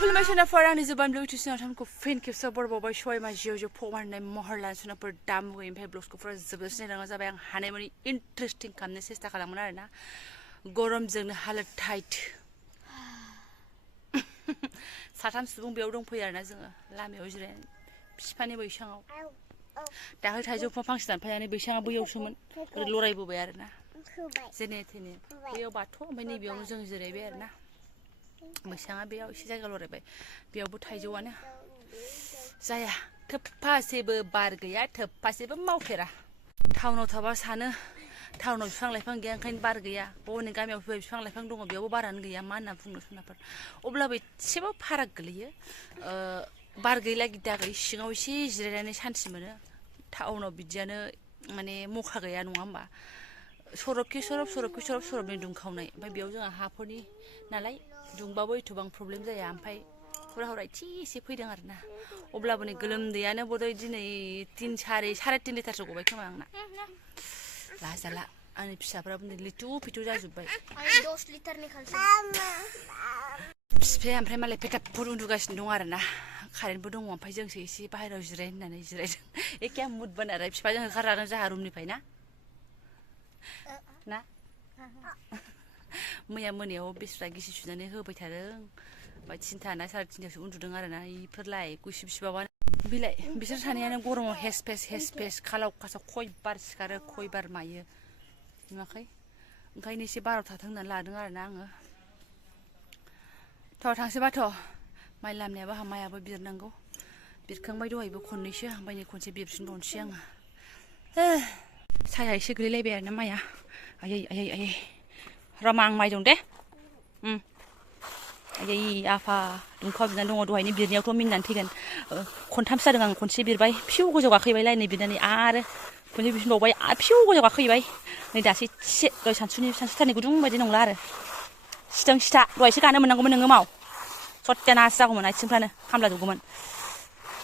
खुलुमबाय सोनाफोर आंनि जोबानब्लग इउटिउब चेनेलखौ फिन खेबसे बरबावबाय सय माजियाव फमारनाय महर लानाय सोनाफोर दामुगै ओमफ्राय ब्लगखौ फुरा जोबजासिम नायलांनो जाबाय आं हानायमानि इन्टारेस्टिं खालामनो सेस्था खालामोन आरोना गरमजोंनो हालोद टाइट साथाम सुबुं बेयाव दंफैयो आरोना जोङो लामायाव जिरायनानै बिफानि बैसाङाव दाखालि थाइजौ बिफां फांसे दानफायनानै बैसाङा बैयावसोमोन ओरै लरायबोबाय आरोना जेने थेने बैयाव बाथ' ओमफ्राय नैबेयावनो जों जिरायबाय आरोना बैसाङा बेयाव एसे जायगा लरायबाय बेयावबो थाइजौआनो जाया थोबफासेबो बार गैया थोबफासेबो मावफेरा टाउनाव थाबा सानो टाउनाव बिफां लाइफां गैया ओंखायनो बार गैया बबेनि गामियाव फैबाय बिफां लाइफां दङ बेयावबो बारानो गैया मा होनना बुंनो सोनाफोर अब्लाबो एसेबो फाराग गोलैयो बार गैला गिदा गैयि सिङाव एसे जिरायनानै सान्थि मोनो टाउनाव बिदियानो माने मखा गैया नङा होमबा सरबखि सरब सरबखि सरब सरबनि दुंखावनाय ओमफ्राय बेयाव जोंहा हाफोरनि नालाय दुंबाबो एथबां प्रब्लेम जाया ओमफ्राय हरा हरा एसे फैदों आरोना अब्लाबो नै गोलोमदैयानो बदै दिनै साराय तिन लिटारसो गबाय खोमा आंना लाजाला आंनि फिसाफ्राबो नै लिथु फिथु जाजोब्बाय 10 लिटारनि खालसै बिफाया ओमफ्राय मालाय पेटापुर उन्दुगासिनो दं आरोना कारेन्टबो दङ ओमफ्राय जोंसो एसे बाहेरायाव जिरायनो होननानै जिरायदों एखे मुद बानायनानै बिफाजों ओंखारलांदों जोंहा रुमनिफ्राय ना मैया मोनायाव बेस्रा गिसि सुनानै होबाय थादों ओमफ्राय 3ता ना 3:30टायावसो उन्दुदों आरोना इफोरलाय गुसि बिबाबा बिलाय बिसोर सानैयानो गरमाव हेस फेस खालाव खासाव खयबार सिखारो खयबार मायो नुवाखै ओंखायनो एसे बाराव थाथों होननानै लादों आरोना आङो थांसैबाथ' माइ लामनायाबो माइयाबो बिरनांगौ बिरखांबाय दहायबो खननैसो ओमफ्राय नै खनसे बिरफिनबावनोसै आङो साया एसे गोलैलायबाय आरोना माइया आयै रमा आं माइ दं दे आयै आफा दुंखाव बिनानै दङ दहायनि बिरनायावथ' मिनिनानै थैगोन खनथामसो जादों आं खनसे बिरबाय फिउ गोजौ गाखोबाय लायनै बिरनानै आरो खनसे बिरफिनबावबाय आरो फिउ गोजौ गाखोबाय नै दासो एसे दहाय सानसुथारनि गुदुं बायदि नंला आरो सिथा दहायसो गानो मोननांगौमोन नोङो माव सत्यानास जागौमोन आथिंफ्रानो खामला जोबगौमोन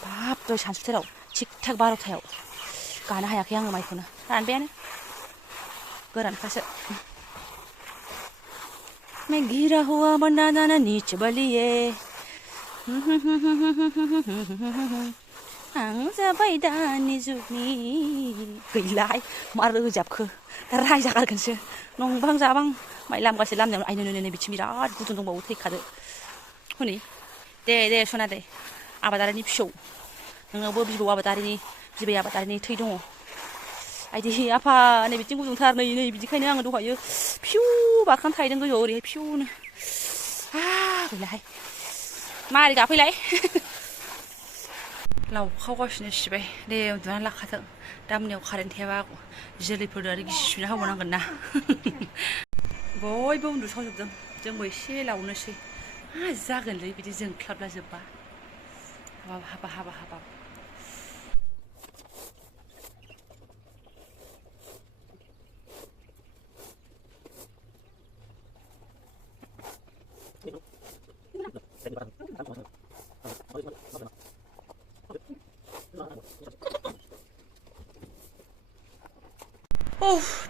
बाब दहाय सानसुथाराव थिग थाक 12टायाव गानो हायाखै आङो माइखौनो रानबायानो गोरानखासो मैं गिरा हुआ बनाना नीच बलिए आं जाबाय दानि जुगनि गैलाहाय मा रोजाबखो दा रायजागारगोनसो नंबां जाबां माइ लामगासिनो लामनायाव आयनो नै बिथिं बिराद गुदुं दंबावो थैखादो हनै दे सना दे आबादारिनि फिसौ नोंनावबो बिबौ आबादारिनि बिबै आबादारिनि थै दङ आइदि आफा नै बिथिं गुदुंथार नै बिदिखायनो आङो दहायो फिउ बारखां थाहैदों गोजौआव ओरैहाय फिउनो गैलाहाय मारै गाफैलाय लावखावगासिनो सिबाय दे उन्दुनानै लाखाथों दा मोनायाव कारेन्ट थायाबा जोलैफोर आरो गिसि सुना होबावनांगोन ना बयबो उन्दुसावजोबदों जोंबो एसे लावनोसै मा जागोनलै बिदि जोंख्लाबला जोब्बा हाबाब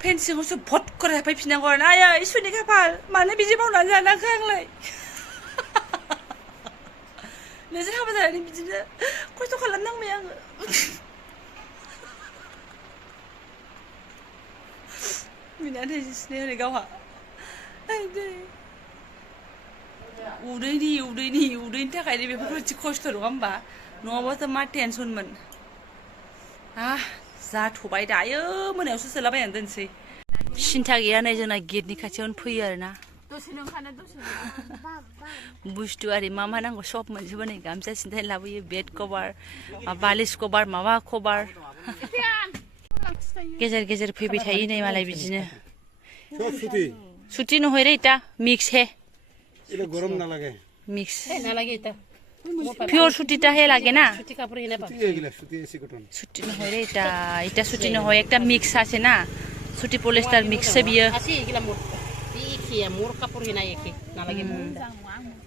फेन्सिंआवसो भट करे हाबफैफिननांगौ आरोना आया इसोरनि खाफाल मानो बिदि मावनानै जानांगौ आंलाय नोंसोर हाबा जानानै बिदिनो खस्थ' खालामनांबाय आङो मिनानै थैसिनो हनै गावहा उदैनि थाखायनो बेफोरबायदि खस्थ' नङा होमबा नङाबाथ' मा टेनसनमोन जाथ'बाय दायो मोनायावसो सोलाबायनानै दोनसै सिन्था गैया नै जोंना गेटनि खाथियावनो फैयो आरोना बुस्थु आरि मा नांगौ सब मोनजोबो नै गामसा सिन्थाय लाबोयो बेड कभार बालिस कभार माबा कभार गेजेर फैबाय थायो नै मालाय बिदिनो छुट्टी নহয় रे इटा मिक्स है এটা গরম না লাগে मिक्स ना लगे इटा प्योर छुट्टीটা হে লাগে না ছুটি এগুলা ছুটি এসি কটন ছুটি নহয় রে এটা ছুটি নহয় একটা মিক্স আছে না ছুটি পলিস্টার মিক্স আছে বিয়ে আছে এগুলা মোর কি মোর কাপড় হে নাই একে না লাগে মোর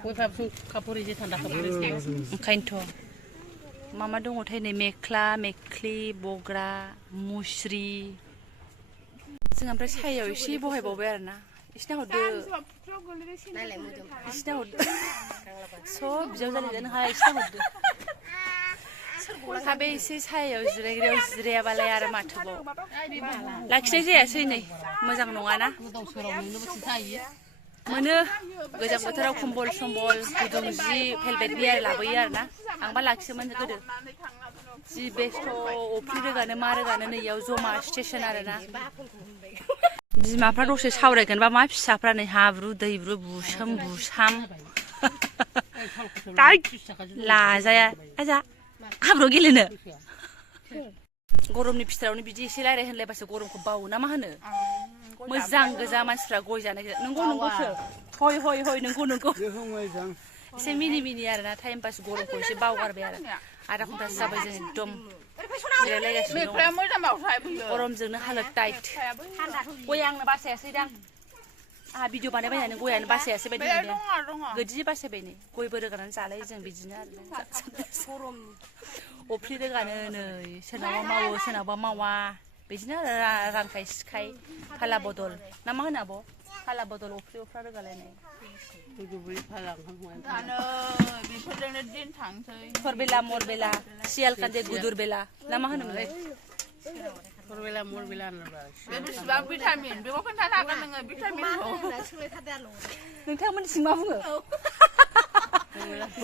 কই ভাবছুন কাপড় যে ঠান্ডা কাপড় ओंखायनोथ' मा दङथाय नै मेख्ला मेख्लि बग्रा मुस्रि जों ओमफ्राय सायाव एसे बहायबावबाय आरोना बिसिना हरदो बिसिना हरदो सब बियाव जालायदो नोंहा बिसिना हरदो हा बे एसे सायायाव जिरायग्रायाव जिरायाबालाय आरो माथोबाव लाखिनाय जायासै नै मोजां नङाना मोनो गोजां बोथोराव कम्बल सम्बल गुदुं जि भेलभेटनि आरो लाबोयो आरोना आंबा लाखियोमोन गोदो जि बेस्थ' अफ्रि रोगानो मा रोगानो नै इयाव जमा स्टेसन आरोना बिमाफ्रा दसे सावरायगोनबा मा फिसाफ्रा नै हाब्रु दैब्रु बुसोम बुसाम लाजाया आजा हाब्रुआव गेलेनो गरमनि फिथारावनो बिदि एसे रायलाय होनलायबासो गरमखौ बावो ना मा होनो मोजां गोजा मानसिफ्रा गय जानाय नंगौ नंगौसो हय हय हय नंगौ एसे मिनि मिनि आरोना टाइम पास गरमखौ एसे बावगारबाय आरो आधा घन्टासो जाबाय जों एकदम जिरायलायगासिनो दं गरमजोंनो हालोद टाइट गय आंनो बासायासै दां आंहा भिडिअ बानायबायनानै गयानो बासायासै बायदि मोनो गोदि बासायबाय नै गयबो रोगानानै जालायो जों बिदिनो आरो अफ्रि रोगानो नै सोरनावबा मावो सोरनावबा मावा बिदिनो आरो रानखाय सिखाय फाला बदल ना मा होनो आब' फाला बदल अफ्रि अफ्रा रोगालायनाय बेफोरजोंनो दिन थांसै सरबेला मरबेला सियाल कान्दे गुदुर बेला ना मा होनोमोनलाय सरबेला मरबेला बे बेसेबां भिटामिन बेखौ खोन्थानो हागोन नोङो भिटामिनखौ नोंथांमोननिथिं मा बुङो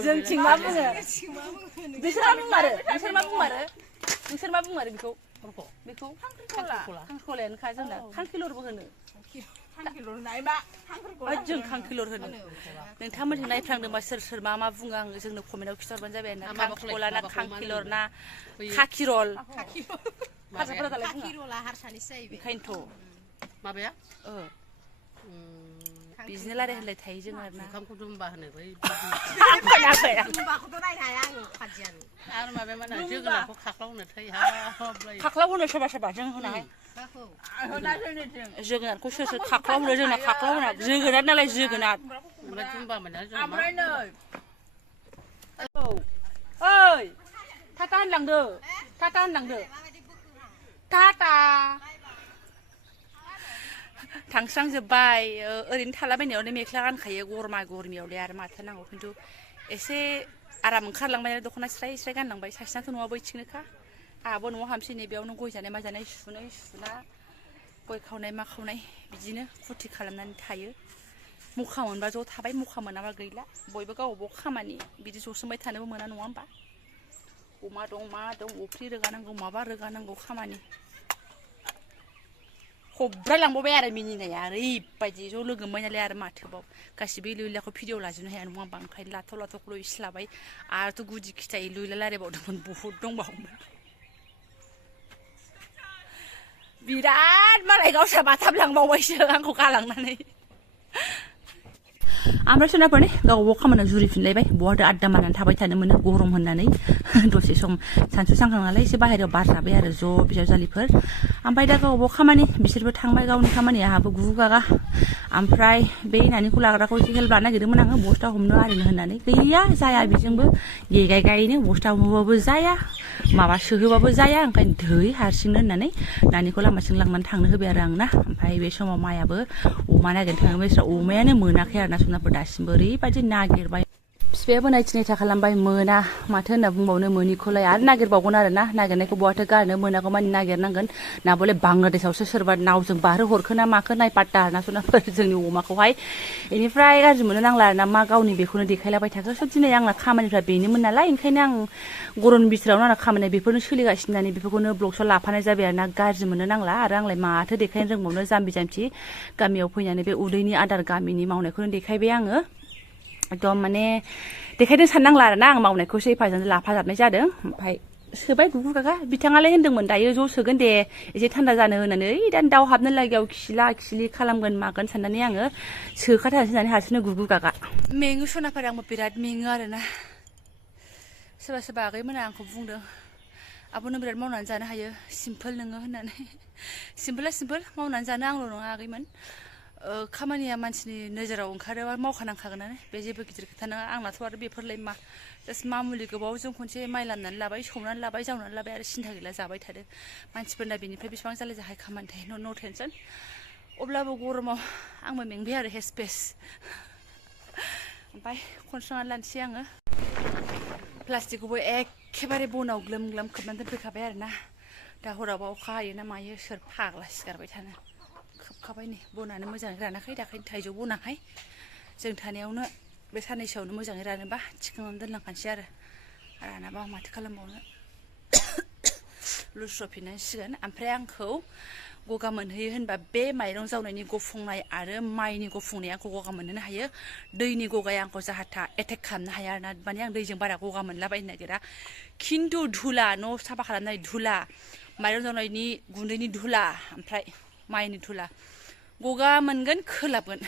जोंथिं मा बुङो बिसोर मा बुंमारो नोंसोर मा बुंमारो बेखौ खांख्रिखलायानोखा जोंना खांखिलरबो होनो जों खांखिलर होनो नोंथांमोनजों नायफ्लांदोंबा सोर मा मा बुङो आं जोंनो कमेन्टआव खिथाहरबानो जाबाय आरो खांख्रिखला ना खांखिलर ना खाखिरल हारसाफोरा ओंखायनोथ' माबाया बिदिनो रायलाय होनलाय थायो जों आरोना ओंखामखौथ' होनबा होनो बै आरो माबाया मा होनो जोगोनारखौ खाख्लाव होनो खाख्लाव होनो सोरबा जों होनाहाय जोगोनारखौ सोर खाख्लाव होनो जोंना खाख्लाव होना जोगोनार नालाय जोगोनार ओइ टाटा होनलांदो टाटा थांस्रांजोब्बाय ओरैनो थालाबायनायावनो मेख्ला गानखायो गरमा गरमियावलाय आरो माथो नांगौ खिन्थु एसे आराम ओंखारलांबाय दख'ना स्राय गानलांबाय सासेनाथ' न'आ बैथिंनोखा आहाबो न'आव हाबसै नै बेयावनो गय जानाय मा जानाय सुना गय खावनाय मा खावनाय बिदिनो फुरथि खालामनानै थायो मुखा मोनबा ज' थाबाय मुखा मोनाबा गैला बयबो गावबागाव खामानि बिदि ज'सोंबाय थानोबो मोना नङा होमबा अमा दं मा दं अफ्रि रोगानांगौ माबा रोगानांगौ खामानि खब्राय लांबावबाय आरो मिनिनाया ओरैबायदि ज' लोगो मोनबाय नालाय आरो माथोबाव गासिबो लुइलाखौ भिडिअ लाजोबनो हाया नङा होमबा ओंखायनो लाथावखौल' इसे लाबाय आरोथ' गुदि खिथाय लुइला रायलायबावदोंमोन बहुद दंबावोमोन बिराद मालाय गावस्रा बाथाबलांबावबायसो आंखौ गालांनानै ओमफ्राय सोनाफोरनि गावबागाव खामानियाव जुरिफिनलायबाय बहाथो आड्डा मारिनानै थाबाय थानो मोनो गरम होननानै दसे सम सानसु सांखां नालाय एसे बाहेरायाव बार जाबाय आरो ज' बिजावजालिफोर ओमफ्राय दा गावबागाव खामानि बिसोरबो थांबाय गावनि खामानि आहाबो गुगु गागा ओमफ्राय बे नानिखौ लाग्राखौ एसे हेल्प लानो नागिरदोंमोन आङो बस्था हमनो आरिनो होननानै गैया जाया बेजोंबो गेगाय गायनो बस्था हमोबाबो जाया माबा सोहोबाबो जाया ओंखायनो धै हारसिंनो होननानै नानिखौ लामासिम लांनानै थांनो होबाय आरो आंना ओमफ्राय बे समाव मायाबो अमा नागिरनो थाङो बिस्रा अमायानो मोनाखै आरो ना सोनाफोर दासिमबो ओरैबायदि नागिरबाय बिफायाबो नायथिनायथा खालामबाय मोना माथो होनना बुंबावनो मोनिखौलाय आरो नागिरबावगोन आरो ना नागिरनायखौ बहाथो गारनो मोनागौ मानि नागिरनांगोन ना बले बांलादेशआवसो सोरबा नावजों बारहो हरखोना माखो नाय पात्ता आरो ना सोनाफोर जोंनि अमाखौहाय बेनिफ्राय गाज्रि मोननो नांला आरो ना मा गावनि बेखौनो देखायलाबाय थाखो स' दिनै आंना खामानिफ्रा बेनोमोन नालाय ओंखायनो आं गरमनि बिथोरावनो आंना खामानिया बेफोरनो सोलिगासिनो होननानै बेफोरखौनो ब्लगसआव लाफानाय जाबाय आरो ना गाज्रि मोननो नांला आरो आंलाय माथो देखायनो रोंबावनो जाम्बि जाम्थि गामियाव फैनानै बे उदैनि आदार गामिनि मावनायखौनो देखायबाय आङो एकदम माने देखायदों साननांला आरो ना आं मावनायखौसो एफाजों लाफाजाबनाय जादों ओमफ्राय सोबाय गुगु गागा बिथाङालाय होन्दोंमोन दायो ज' सोगोन दे एसे थान्दा जानो होननानै ओइ दान दाउ हाबनो लागियाव खिला खिलि खालामगोन मागोन साननानै आङो सोखाथारनोसै होननानै हारसिंनो गुगु गागा मेङो सनाफोर आंबो बिराद मेङो आरो ना सोरबा आगैमोना आंखौ बुंदों आब' नों बिराद मावनानै जानो हायो सिम्पोल नोङो होननानै सिम्पोला सिम्पोल मावनानै जानो आंल' नङा आगैमोन खामानिया मानसिनि नोजोराव ओंखारोबा मावखानांखागोनानो बे जेबो गिदिर खोथा नङा आंनाथ' आरो बेफोरलाय मा जास्ट मामुलि गोबावजों खनसे माइ लामनानै लाबाय सौनानै लाबाय जावनानै लाबाय आरो सिन्था गैला जाबाय थादो मानसिफोरना बेनिफ्राय बेसेबां जालाय जाहाय खामानि थायो न' टेनसन अब्लाबो गरमाव आंबो मेंबाय आरो हेस फेस ओमफ्राय खनस्रांनानै लानोसै आङो प्लास्टिकखौबो एखेबारे बनाव ग्लोम ग्लोम खोबनानै दोनफैखाबाय आरो ना दा हरावबा अखा हायो ना मायो सोर फाग्ला सिखारबाय थानो खोबखाबाय नै बनानो मोजाङै रानाखै दाखायनो थाइजौ बनाहाय जों थानायावनो बे साननैसोआवनो मोजाङै रानोबा थिखांनानै दोनलांखानोसै आरो रानाबा माथो खालामबावनो लुस्र'फिननांसिगोन ओमफ्राय आंखौ गगा मोनहोयो होनबा बे माइरं जावनायनि गफुंनाय आरो माइनि गफुंनाया आंखौ गगा मोनहोनो हायो दैनि गगाया आंखौ जाहाथा एटेक खालामनो हाया आरोना माने आं दैजों बारा गगा मोनलाबायनो नागिरा खिन्थु धुला न' साफा खालामनाय धुला माइरं जावनायनि गुन्दैनि धुला ओमफ्राय माइनि धुला गगा मोनगोन खोलाबगोन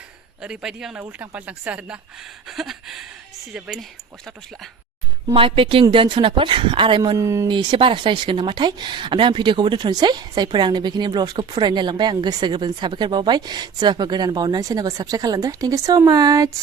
ओरैबायदि आंना उल्टां फाल्टांसो आरोना सिजोब्बाय नै गस्ला थस्ला माइ पेकिं दोनस'नाफोर 2.5 मननि एसे बारासो जाहैसिगोन नामाथाय ओमफ्राय आं भिडिअखौबो दोनथ'नोसै जायफोरा आंनो बेखिनि ब्लग्सखौ फुरायनो लांबाय आं गोसो गोरबोजों साबायखर बावबाय सोरबाफोर गोदान बावनानै चेनेलखौ साबस्क्राइब खालामदो थेंक इउ स' माच